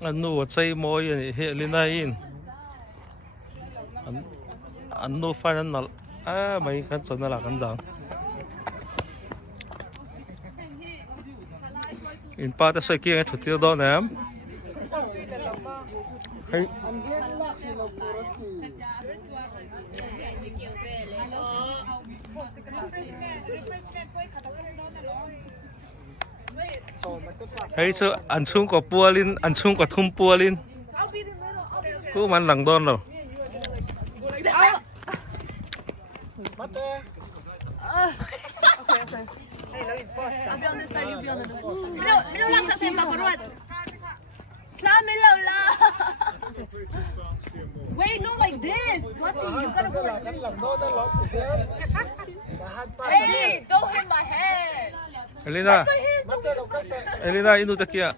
Anu say mo yan helinain. Anu fan nal may kan sa nalakandang. In parte sa kia thutil do nam. Hay hay so an chung ko pualin an chung ko thum pualin. Ku man lang don lo. I'll be on this side, you be on the other side. Milo lang sa tempa parwat. La Milo la. Wait, no, like this. Mati, you gotta go like this. Hey, don't hit my head. Elina, Elina inu takia.